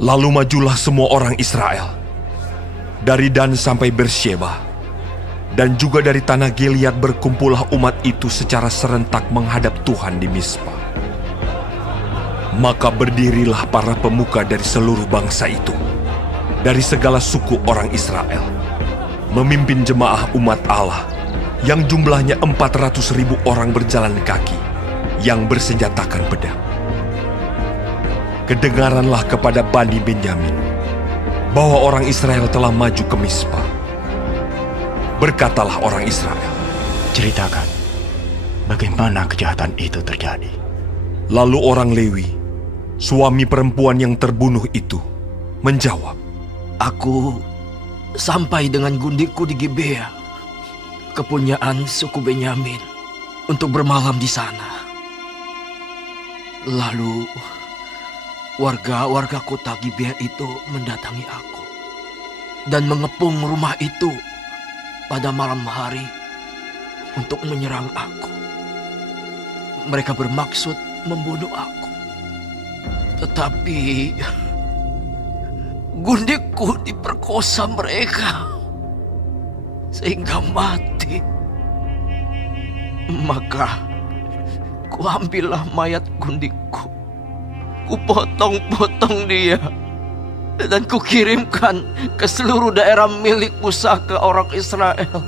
Lalu majulah semua orang Israel, dari Dan sampai Bersyeba, dan juga dari tanah Gilead berkumpullah umat itu secara serentak menghadap Tuhan di Mizpa. Maka berdirilah para pemuka dari seluruh bangsa itu, dari segala suku orang Israel, memimpin jemaah umat Allah, yang jumlahnya 400.000 orang berjalan kaki, yang bersenjatakan pedang. Kedengaranlah kepada Bani Benyamin bahwa orang Israel telah maju ke Mizpa. Berkatalah orang Israel, ceritakan bagaimana kejahatan itu terjadi. Lalu orang Lewi, suami perempuan yang terbunuh itu, menjawab, Aku sampai dengan gundikku di Gibea, kepunyaan suku Benyamin, untuk bermalam di sana. Lalu warga kota Gibea itu mendatangi aku dan mengepung rumah itu pada malam hari untuk menyerang aku. Mereka bermaksud membunuh aku. Tetapi gundikku diperkosa mereka sehingga mati. Maka kuambillah mayat gundikku, kupotong-potong dia, dan kukirimkan ke seluruh daerah milik pusaka orang Israel.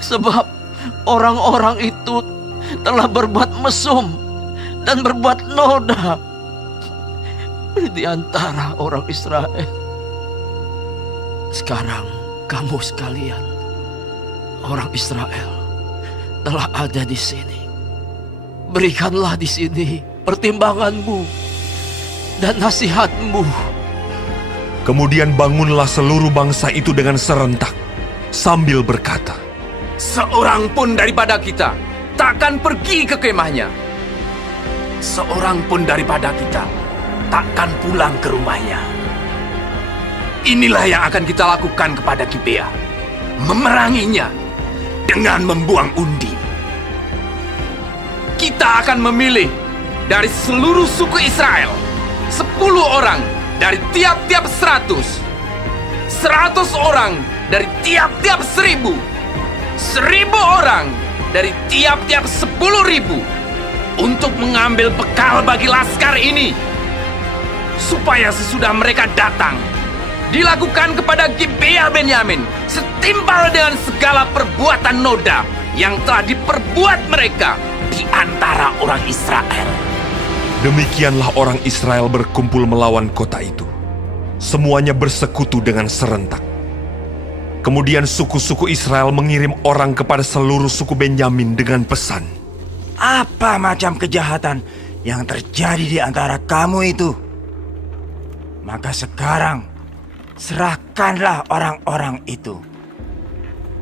Sebab orang-orang itu telah berbuat mesum dan berbuat noda di antara orang Israel. Sekarang kamu sekalian, orang Israel, telah ada di sini. Berikanlah di sini pertimbanganmu dan nasihatmu. Kemudian bangunlah seluruh bangsa itu dengan serentak, sambil berkata, Seorang pun daripada kita takkan pergi ke kemahnya. Seorang pun daripada kita takkan pulang ke rumahnya. Inilah yang akan kita lakukan kepada Gibea, memeranginya dengan membuang undi. Kita akan memilih dari seluruh suku Israel 10 orang dari tiap-tiap 100, 100 orang dari tiap-tiap 1.000, 1.000 orang dari tiap-tiap 10.000 untuk mengambil bekal bagi laskar ini, supaya sesudah mereka datang dilakukan kepada Gibea Benyamin setimpal dengan segala perbuatan noda yang telah diperbuat mereka di antara orang Israel. Demikianlah orang Israel berkumpul melawan kota itu. Semuanya bersekutu dengan serentak. Kemudian suku-suku Israel mengirim orang kepada seluruh suku Benyamin dengan pesan, Apa macam kejahatan yang terjadi di antara kamu itu? Maka sekarang serahkanlah orang-orang itu,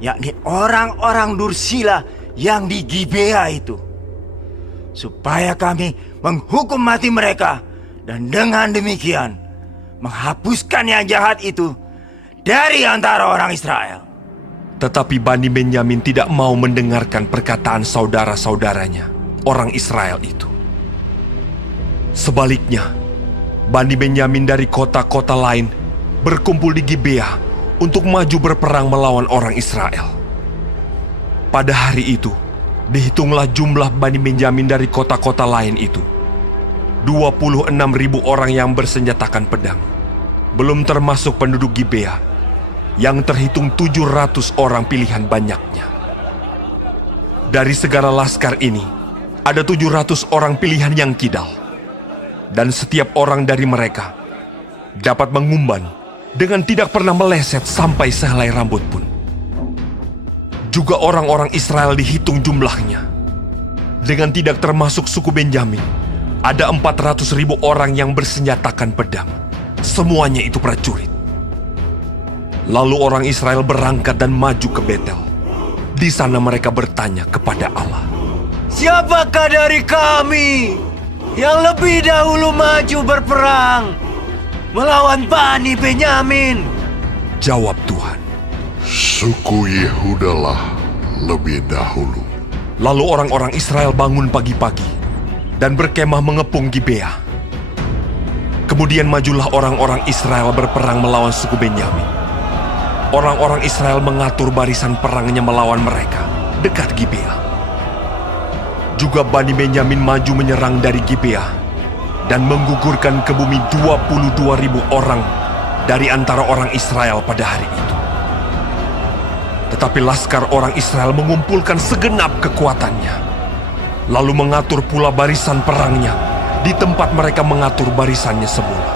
yakni orang-orang Dursila yang di Gibea itu, supaya kami menghukum mati mereka, dan dengan demikian menghapuskan yang jahat itu dari antara orang Israel. Tetapi Bani Benyamin tidak mau mendengarkan perkataan saudara-saudaranya, orang Israel itu. Sebaliknya, Bani Benyamin dari kota-kota lain berkumpul di Gibea untuk maju berperang melawan orang Israel. Pada hari itu, dihitunglah jumlah Bani Benyamin dari kota-kota lain itu, 26.000 orang yang bersenjatakan pedang, belum termasuk penduduk Gibea, yang terhitung 700 orang pilihan banyaknya. Dari segala laskar ini, ada 700 orang pilihan yang kidal, dan setiap orang dari mereka dapat mengumban dengan tidak pernah meleset sampai sehelai rambut pun. Juga orang-orang Israel dihitung jumlahnya, dengan tidak termasuk suku Benyamin, ada 400.000 orang yang bersenjatakan pedang. Semuanya itu prajurit. Lalu orang Israel berangkat dan maju ke Betel. Di sana mereka bertanya kepada Allah, Siapakah dari kami yang lebih dahulu maju berperang melawan Bani Benyamin? Jawab Tuhan, Suku Yehudalah lebih dahulu. lalu orang-orang Israel bangun pagi-pagi dan berkemah mengepung Gibea. Kemudian majulah orang-orang Israel berperang melawan suku Benyamin. Orang-orang Israel mengatur barisan perangnya melawan mereka dekat Gibea. Juga Bani Benyamin maju menyerang dari Gibea dan menggugurkan ke bumi 22.000 orang dari antara orang Israel pada hari itu. Tetapi laskar orang Israel mengumpulkan segenap kekuatannya, lalu mengatur pula barisan perangnya di tempat mereka mengatur barisannya semula.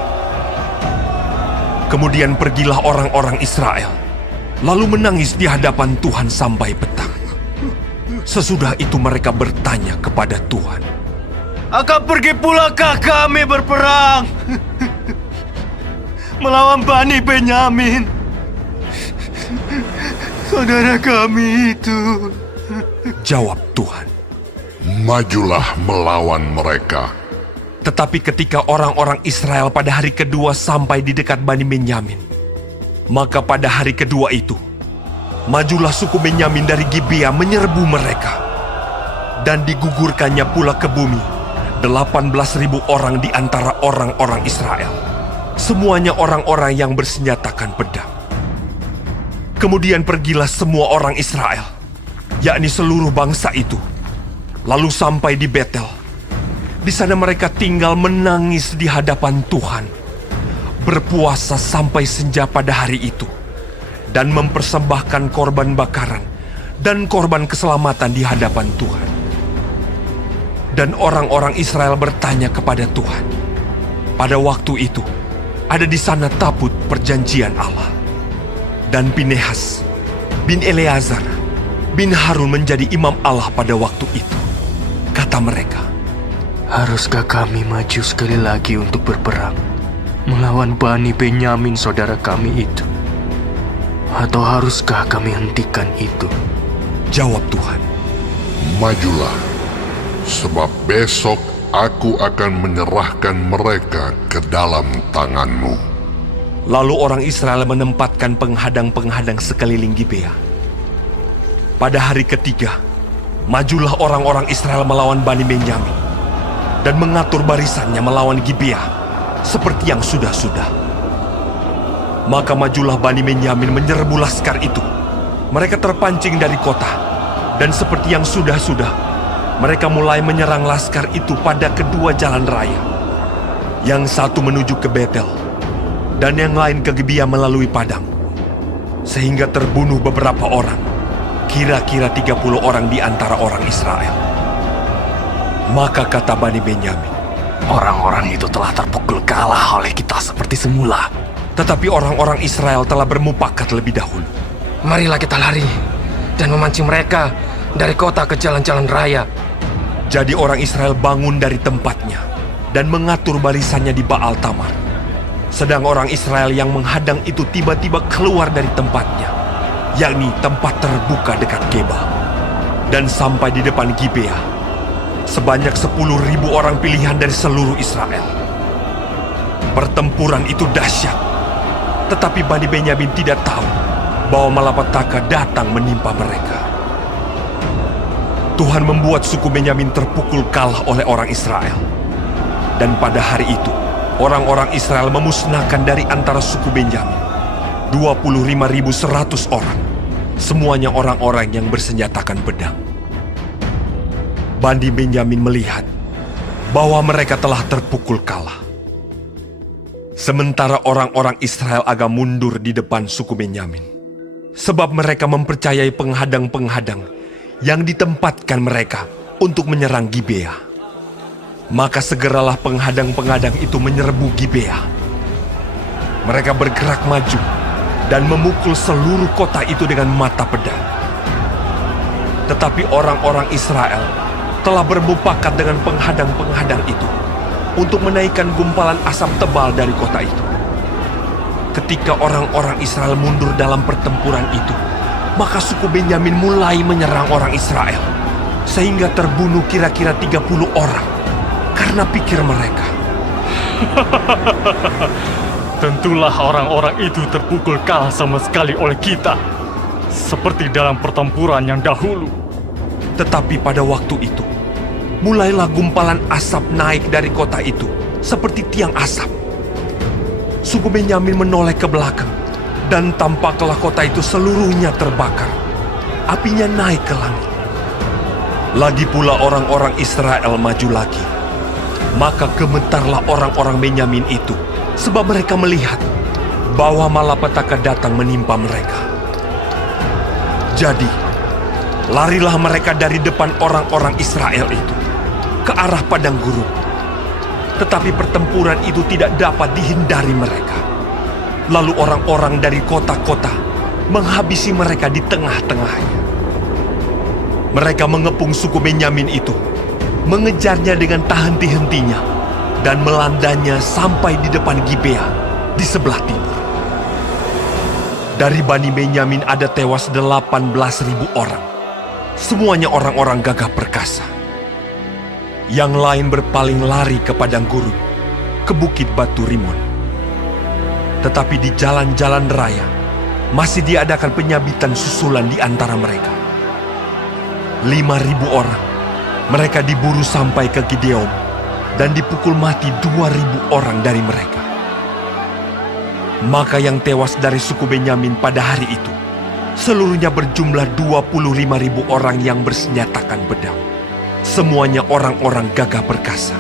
Kemudian pergilah orang-orang Israel, lalu menangis di hadapan Tuhan sampai petang. Sesudah itu mereka bertanya kepada Tuhan, Akan pergi pulakah kami berperang melawan Bani Benyamin, saudara kami itu? Jawab Tuhan. Majulah melawan mereka. Tetapi ketika orang-orang Israel pada hari kedua sampai di dekat Bani Benyamin, maka pada hari kedua itu, majulah suku Benyamin dari Gibea menyerbu mereka. Dan digugurkannya pula ke bumi 18.000 orang di antara orang-orang Israel. Semuanya orang-orang yang bersenjatakan pedang. Kemudian pergilah semua orang Israel, yakni seluruh bangsa itu, lalu sampai di Betel. Di sana mereka tinggal menangis di hadapan Tuhan, berpuasa sampai senja pada hari itu, dan mempersembahkan korban bakaran dan korban keselamatan di hadapan Tuhan. Dan orang-orang Israel bertanya kepada Tuhan. Pada waktu itu, ada di sana tabut perjanjian Allah. Dan Pinehas bin Eleazar bin Harun menjadi imam Allah pada waktu itu. Kata mereka, Haruskah kami maju sekali lagi untuk berperang melawan Bani Benyamin saudara kami itu? Atau haruskah kami hentikan itu? jawab Tuhan, Majulah, sebab besok aku akan menyerahkan mereka ke dalam tanganmu. Lalu orang Israel menempatkan penghadang-penghadang sekeliling Gibea. Pada hari ketiga, majulah orang-orang Israel melawan Bani Benyamin dan mengatur barisannya melawan Gibea seperti yang sudah-sudah. Maka majulah Bani Benyamin menyerbu laskar itu. Mereka terpancing dari kota, dan seperti yang sudah-sudah, mereka mulai menyerang laskar itu pada kedua jalan raya. Yang satu menuju ke Betel, dan yang lain ke Gibea melalui padang. Sehingga terbunuh beberapa orang, kira-kira 30 orang di antara orang Israel. Maka kata Bani Benyamin, Orang-orang itu telah terpukul kalah oleh kita seperti semula. tetapi orang-orang Israel telah bermufakat lebih dahulu. Marilah kita lari dan memancing mereka dari kota ke jalan-jalan raya. Jadi orang Israel bangun dari tempatnya dan mengatur barisannya di Baal Tamar. Sedang orang Israel yang menghadang itu tiba-tiba keluar dari tempatnya, yakni tempat terbuka dekat Geba, dan sampai di depan Gibea. Sebanyak 10.000 orang pilihan dari seluruh Israel. Pertempuran itu dahsyat, tetapi Bani Benyamin tidak tahu bahwa malapetaka datang menimpa mereka. Tuhan membuat suku Benyamin terpukul kalah oleh orang Israel. Dan pada hari itu, orang-orang Israel memusnahkan dari antara suku Benyamin 25.100 orang. Semuanya orang-orang yang bersenjatakan pedang. Bani Benyamin melihat bahwa mereka telah terpukul kalah. Sementara orang-orang Israel agak mundur di depan suku Benyamin, sebab mereka mempercayai penghadang-penghadang yang ditempatkan mereka untuk menyerang Gibea. Maka segeralah penghadang-penghadang itu menyerbu Gibea. Mereka bergerak maju dan memukul seluruh kota itu dengan mata pedang. Tetapi orang-orang Israel telah bermufakat dengan penghadang-penghadang itu untuk menaikkan gumpalan asap tebal dari kota itu. Ketika orang-orang Israel mundur dalam pertempuran itu, maka suku Benyamin mulai menyerang orang Israel, sehingga terbunuh kira-kira 30 orang, karena pikir mereka, Tentulah orang-orang itu terpukul kalah sama sekali oleh kita, seperti dalam pertempuran yang dahulu. Tetapi pada waktu itu, mulailah gumpalan asap naik dari kota itu, seperti tiang asap, suku Benyamin menoleh ke belakang, dan tampaklah kota itu seluruhnya terbakar. Apinya naik ke langit. Lagi pula orang-orang Israel maju lagi. Maka gemetarlah orang-orang Benyamin itu, sebab mereka melihat bahwa malapetaka datang menimpa mereka. Jadi, larilah mereka dari depan orang-orang Israel itu ke arah padang gurun. Tetapi pertempuran itu tidak dapat dihindari mereka. Lalu orang-orang dari kota-kota menghabisi mereka di tengah-tengahnya. Mereka mengepung suku Benyamin itu, mengejarnya dengan tak henti-hentinya, dan melandanya sampai di depan Gibea di sebelah timur. Dari Bani Benyamin ada tewas 18.000 orang. Semuanya orang-orang gagah perkasa. Yang lain berpaling lari ke padang gurun, ke bukit batu Rimon. Tetapi di jalan-jalan raya masih diadakan penyabitan susulan di antara mereka. 5.000 orang. Mereka diburu sampai ke Gideon dan dipukul mati 2.000 orang dari mereka. Maka yang tewas dari suku Benyamin pada hari itu seluruhnya berjumlah 25.000 orang yang bersenjatakan pedang. Semuanya orang-orang gagah perkasa.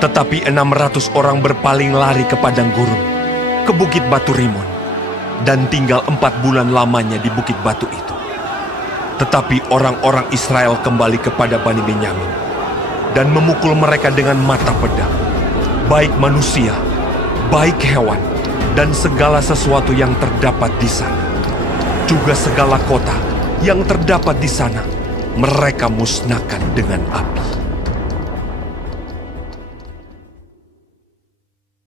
Tetapi 600 orang berpaling lari ke padang gurun, ke bukit batu Rimon, dan tinggal 4 bulan lamanya di bukit batu itu. Tetapi orang-orang Israel kembali kepada Bani Benyamin dan memukul mereka dengan mata pedang, baik manusia, baik hewan, dan segala sesuatu yang terdapat di sana. Juga segala kota yang terdapat di sana mereka musnahkan dengan api.